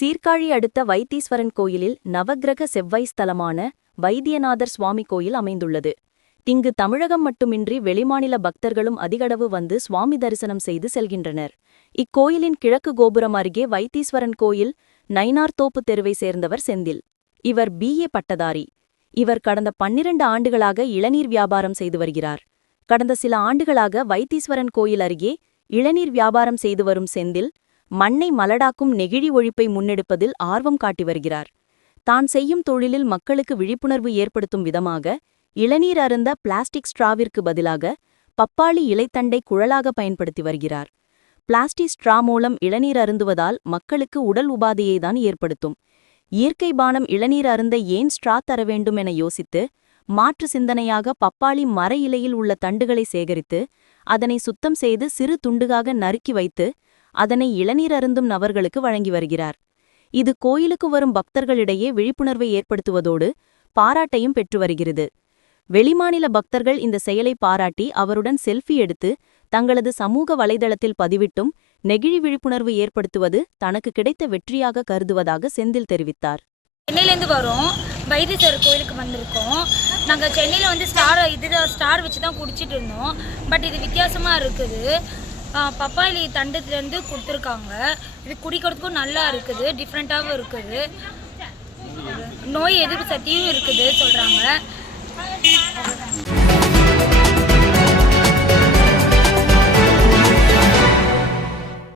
சீர்காழி அடுத்த வைத்தீஸ்வரன் கோயிலில் நவக்கிரக செவ்வாய் ஸ்தலமான வைத்தியநாதர் சுவாமி கோயில் அமைந்துள்ளது. இங்கு தமிழகம் மட்டுமின்றி வெளிமாநில பக்தர்களும் அதிகளவு வந்து சுவாமி தரிசனம் செய்து செல்கின்றனர். இக்கோயிலின் கிழக்கு கோபுரம் அருகே வைத்தீஸ்வரன் கோயில் நைனார்தோப்பு தெருவை சேர்ந்தவர் செந்தில். இவர் பிஏ பட்டதாரி. இவர் கடந்த பன்னிரண்டு ஆண்டுகளாக இளநீர் வியாபாரம் செய்து வருகிறார். கடந்த சில ஆண்டுகளாக வைத்தீஸ்வரன் கோயில் அருகே இளநீர் வியாபாரம் செய்து வரும் செந்தில் மண்ணை மலடாக்கும் நெகிழி ஒழிப்பை முன்னெடுப்பதில் ஆர்வம் காட்டி வருகிறார். தான் செய்யும் தொழிலில் மக்களுக்கு விழிப்புணர்வு ஏற்படுத்தும் விதமாக இளநீர் அருந்த பிளாஸ்டிக் ஸ்ட்ராவிற்கு பதிலாக பப்பாளி இலைத்தண்டை குழலாக பயன்படுத்தி வருகிறார். பிளாஸ்டிக் ஸ்ட்ரா மூலம் இளநீர் அருந்துவதால் மக்களுக்கு உடல் உபாதையை தான் ஏற்படுத்தும். இயற்கை பானம் இளநீர் அருந்த ஏன் ஸ்ட்ரா தர வேண்டும் என யோசித்து மாற்று சிந்தனையாக பப்பாளி மர இலையில் உள்ள தண்டுகளை சேகரித்து அதனை சுத்தம் செய்து சிறு துண்டுகாக நறுக்கி வைத்து அதனை இளநீர் அருந்தும் நபர்களுக்கு வழங்கி வருகிறார். இது கோயிலுக்கு வரும் பக்தர்களிடையே விழிப்புணர்வை ஏற்படுத்துவதோடு பாராட்டையும் பெற்று வருகிறது. வெளிமாநில பக்தர்கள் இந்த செயலை பாராட்டி அவருடன் செல்ஃபி எடுத்து தங்களது சமூக வலைதளத்தில் பதிவிட்டும் நெகிழி விழிப்புணர்வு ஏற்படுத்துவது தனக்கு கிடைத்த வெற்றியாக கருதுவதாக செந்தில் தெரிவித்தார். சென்னையிலேருந்து வரும். வைத்தீஸ்வரர் கோயிலுக்கு வந்திருக்கோம். நாங்கள் சென்னையில் வந்து ஸ்டார் இது ஸ்டார் வச்சு தான் குடிச்சிட்டு இருந்தோம். பட் இது வித்தியாசமாக இருக்குது. பப்பாளி தண்டுலேருந்து கொடுத்துருக்காங்க. இது குடிக்கிறதுக்கும் நல்லா இருக்குது டிஃப்ரெண்ட்டாகவும் இருக்குது. நோய் எதிர்ப்பு சக்தியும் இருக்குது சொல்கிறாங்க